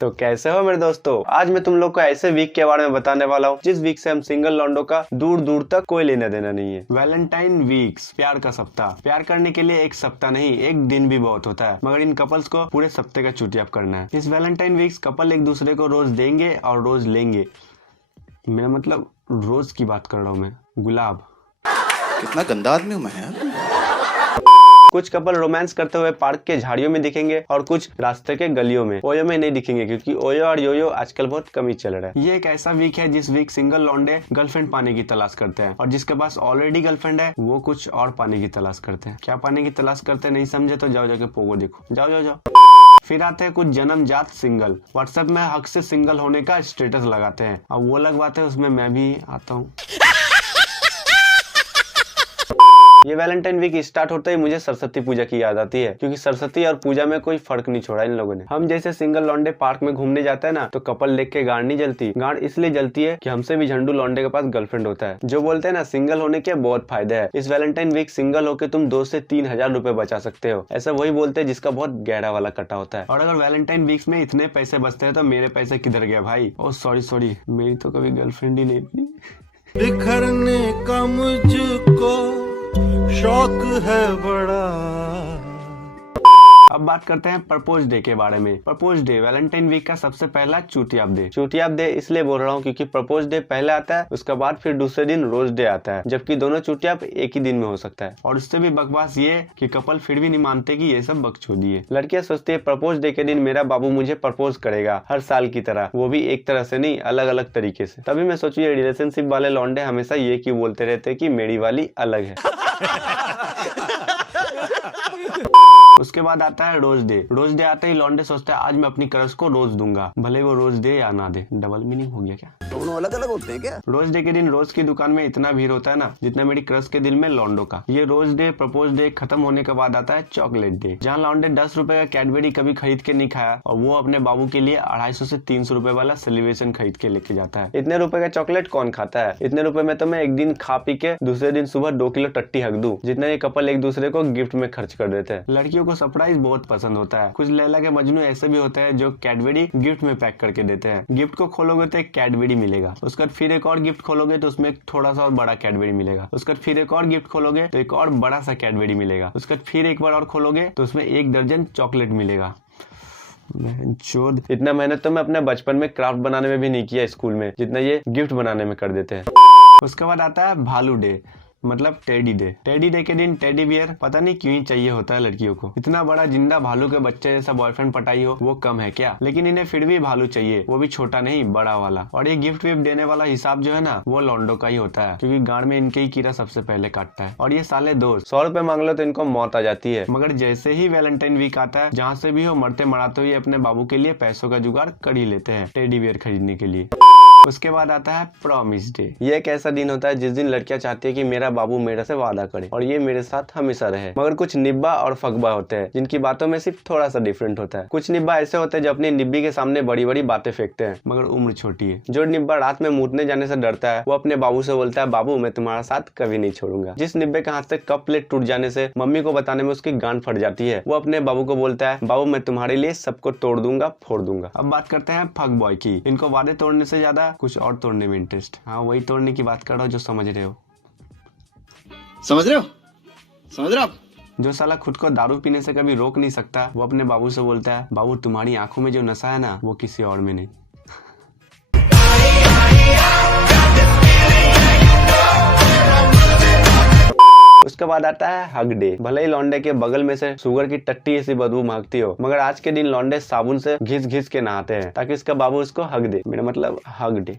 तो कैसे हो मेरे दोस्तों, आज मैं तुम लोग को ऐसे वीक के बारे में बताने वाला हूँ जिस वीक से हम सिंगल लॉन्डो का दूर दूर तक कोई लेना देना नहीं है। वैलेंटाइन वीक्स, प्यार का सप्ताह। प्यार करने के लिए एक सप्ताह नहीं, एक दिन भी बहुत होता है, मगर इन कपल्स को पूरे सप्ते का चुटियाप करना है। इस वैलेंटाइन वीक्स कपल एक दूसरे को रोज देंगे और रोज लेंगे। मेरा मतलब रोज की बात कर रहा हूँ मैं, गुलाब। कितना गंदा आदमी हूँ मैं यार। कुछ कपल रोमांस करते हुए पार्क के झाड़ियों में दिखेंगे और कुछ रास्ते के गलियों में। ओयो में नहीं दिखेंगे क्योंकि ओयो और योयो आजकल बहुत कम ही चल रहा है। ये एक ऐसा वीक है जिस वीक सिंगल लौंडे गर्लफ्रेंड पाने की तलाश करते हैं और जिसके पास ऑलरेडी गर्लफ्रेंड है वो कुछ और पाने की तलाश करते हैं। क्या पाने की तलाश करते हैं नहीं समझे तो जाओ जाके पोगो देखो, जाओ जाओ जाओ। फिर आते हैं कुछ जन्मजात सिंगल। व्हाट्सएप में हक से सिंगल होने का स्टेटस लगाते हैं। अब वो लगवाते हैं, उसमें मैं भी आता हूँ। ये वैलेंटाइन वीक स्टार्ट होते ही मुझे सरस्वती पूजा की याद आती है, क्योंकि सरस्वती और पूजा में कोई फर्क नहीं छोड़ा इन लोगों ने। हम जैसे सिंगल लौंडे पार्क में घूमने जाते हैं ना, तो कपल देख के गांड नहीं जलती। गांड इसलिए जलती है कि हमसे भी झंडू लौंडे के पास गर्लफ्रेंड होता है, जो बोलते हैं ना सिंगल होने के बहुत फायदे है। इस वैलेंटाइन वीक सिंगल होकर तुम 2 से 3 हजार रुपए बचा सकते हो। ऐसा वही बोलते हैं जिसका बहुत गहरा वाला कटा होता है। और अगर वैलेंटाइन वीक्स में इतने पैसे बचते हैं तो मेरे पैसे किधर गए भाई? ओ सॉरी, मेरी तो कभी गर्लफ्रेंड ही नहीं थी। बिखरने का मुझको शौक है बड़ा। अब बात करते हैं प्रपोज डे के बारे में। प्रपोज डे वैलेंटाइन वीक का सबसे पहला चुटियाप डे। चुटियाप डे इसलिए बोल रहा हूँ क्योंकि प्रपोज डे पहले आता है, उसके बाद फिर दूसरे दिन रोज डे आता है, जबकि दोनों चुटियाप एक ही दिन में हो सकता है। और उससे भी बकवास ये कि कपल फिर भी नहीं मानते कि ये सब बकचोदी है। लड़कियां सोचती है प्रपोज डे के दिन मेरा बाबू मुझे प्रपोज करेगा हर साल की तरह, वो भी एक तरह से नहीं, अलग अलग तरीके से। तभी मैं सोचू ये रिलेशनशिप वाले लौंडे हमेशा ये क्यों बोलते रहते कि मेरी वाली अलग है। उसके बाद आता है रोज डे। रोज डे आते ही लौंडे सोचते हैं आज मैं अपनी क्रश को रोज दूंगा, भले वो रोज दे या ना दे। डबल मीनिंग हो गया क्या? दोनों अलग अलग होते हैं क्या? रोज डे के दिन रोज की दुकान में इतना भीड़ होता है ना जितना मेरी क्रश के दिल में लौंडो का। ये रोज डे प्रपोज डे खत्म होने के बाद आता है चॉकलेट डे, जहाँ लौंडे 10 रुपए का कैडबरी कभी खरीद के नहीं खाया और वो अपने बाबू के लिए 250 से 300 रुपए वाला सेलिब्रेशन खरीद के लेके जाता है। इतने रुपए का चॉकलेट कौन खाता है? इतने रुपए में तो मैं एक दिन खा पी के दूसरे दिन सुबह 2 किलो टट्टी हक दूं, जितना ये कपल एक दूसरे को गिफ्ट में खर्च कर देते हैं। लड़कियों को सरप्राइज बहुत पसंद होता है। कुछ लैला के मजनू ऐसे भी होते हैं जो कैडबरी गिफ्ट में पैक करके देते हैं। गिफ्ट को खोलोगे तो एक कैडबरी मिलेगा, उसका फिर एक और गिफ्ट खोलोगे तो उसमें थोड़ा सा और बड़ा कैडबरी मिलेगा, उसका फिर एक और गिफ्ट खोलोगे तो एक और बड़ा सा कैडबरी मिलेगा, उसका फिर एक बार और खोलोगे तो उसमें 1 दर्जन चॉकलेट मिलेगा। इतना मेहनत तो मैं अपने बचपन में क्राफ्ट बनाने में भी नहीं किया स्कूल में, जितना ये गिफ्ट बनाने में कर देते हैं। उसके बाद आता है भालू डे, मतलब टेडी डे। टेडी डे के दिन टेडी बियर पता नहीं क्यों ही चाहिए होता है लड़कियों को। इतना बड़ा जिंदा भालू के बच्चे जैसा बॉयफ्रेंड पटाई हो वो कम है क्या? लेकिन इन्हें फिर भी भालू चाहिए, वो भी छोटा नहीं बड़ा वाला। और ये गिफ्ट विफ्ट देने वाला हिसाब जो है ना वो लौंडो का ही होता है, क्योंकि गांड में इनके ही कीड़ा सबसे पहले काटता है। और ये साले दोस्त 100 रुपए मांग लो तो इनको मौत आ जाती है। मगर जैसे ही वैलेंटाइन वीक आता है, जहाँ से भी हो मरते मराते हुए अपने बाबू के लिए पैसों का जुगाड़ कर ही लेते हैं टेडी बियर खरीदने के लिए। उसके बाद आता है प्रॉमिस डे। ये एक ऐसा दिन होता है जिस दिन लड़कियां चाहती है कि मेरा बाबू मेरे से वादा करे और ये मेरे साथ हमेशा रहे। मगर कुछ निब्बा और फकबा होते हैं जिनकी बातों में सिर्फ थोड़ा सा डिफरेंट होता है। कुछ निब्बा ऐसे होते हैं जो अपनी निब्बी के सामने बड़ी बड़ी बातें फेंकते हैं, मगर उम्र छोटी है। जो निब्बा रात में मूतने जाने से डरता है वो अपने बाबू से बोलता है बाबू मैं तुम्हारा साथ कभी नहीं छोड़ूंगा। जिस निब्बे के हाथ से कप प्लेट टूट जाने से मम्मी को बताने में उसकी गांड फट जाती है, वो अपने बाबू को बोलता है बाबू मैं तुम्हारे लिए सबको तोड़ दूंगा फोड़ दूंगा। अब बात करते हैं फक बॉय की। इनको वादे तोड़ने से ज्यादा कुछ और तोड़ने में इंटरेस्ट। हाँ वही तोड़ने की बात कर रहा हूँ जो समझ रहे हो। समझ रहे हो आप? जो साला खुद को दारू पीने से कभी रोक नहीं सकता वो अपने बाबू से बोलता है बाबू तुम्हारी आंखों में जो नशा है ना वो किसी और में नहीं। उसके बाद आता है हग डे। भले ही लौंडे के बगल में से शुगर की टट्टी ऐसी बदबू मांगती हो, मगर आज के दिन लौंडे साबुन से घिस घिस के नहाते हैं ताकि इसका बाबू उसको हग दे। मेरा मतलब हग डे।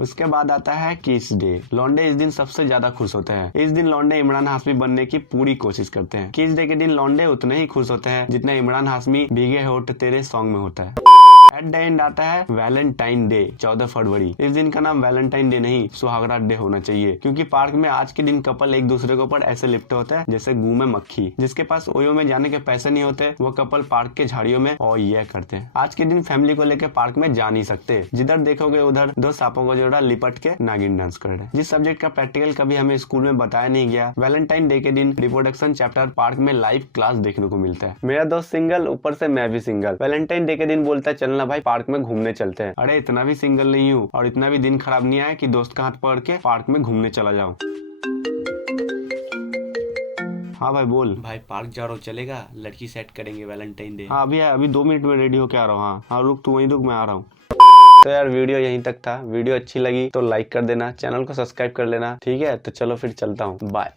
उसके बाद आता है किस डे। लौंडे इस दिन सबसे ज्यादा खुश होते हैं। इस दिन लौंडे इमरान हाशमी बनने की पूरी कोशिश करते हैं। किस डे के दिन लौंडे उतने ही खुश होते हैं जितना इमरान हाशमी भीगे होठ तेरे सॉन्ग में होता है। एट द एंड आता है वैलेंटाइन डे 14 फरवरी। इस दिन का नाम वैलेंटाइन डे नहीं सुहागरात डे होना चाहिए, क्योंकि पार्क में आज के दिन कपल एक दूसरे के ऊपर ऐसे लिपटे होते हैं जैसे गू में मक्खी। जिसके पास ओयो में जाने के पैसे नहीं होते वो कपल पार्क के झाड़ियों में और ये करते हैं। आज के दिन फैमिली को लेकर पार्क में जा नहीं सकते, जिधर देखोगे उधर 2 सांपों को जोड़ा लिपट के नागिन डांस कर रहे हैं। जिस सब्जेक्ट का प्रैक्टिकल कभी हमें स्कूल में बताया नहीं गया, वैलेंटाइन डे के दिन रिप्रोडक्शन चैप्टर पार्क में लाइव क्लास देखने को मिलता है। मेरा दोस्त सिंगल, ऊपर से मैं भी सिंगल। वैलेंटाइन डे के दिन बोलता है चलना भाई पार्क में घूमने चलते हैं। अरे इतना भी सिंगल नहीं हूँ और इतना भी दिन खराब नहीं आया कि दोस्त का हाथ पकड़ के पार्क में घूमने चला जाऊं। हाँ भाई बोल। भाई पार्क जा रहा हूँ, चलेगा? लड़की सेट करेंगे वैलेंटाइन डे। हाँ अभी 2 मिनट में रेडी होके आ रहा हूँ। हाँ रुक, तू वहीं रुक, मैं आ रहा हूँ। तो यार वीडियो यहीं तक था। वीडियो अच्छी लगी तो लाइक कर देना, चैनल को सब्सक्राइब कर लेना, ठीक है? तो चलो फिर चलता हूँ, बाय।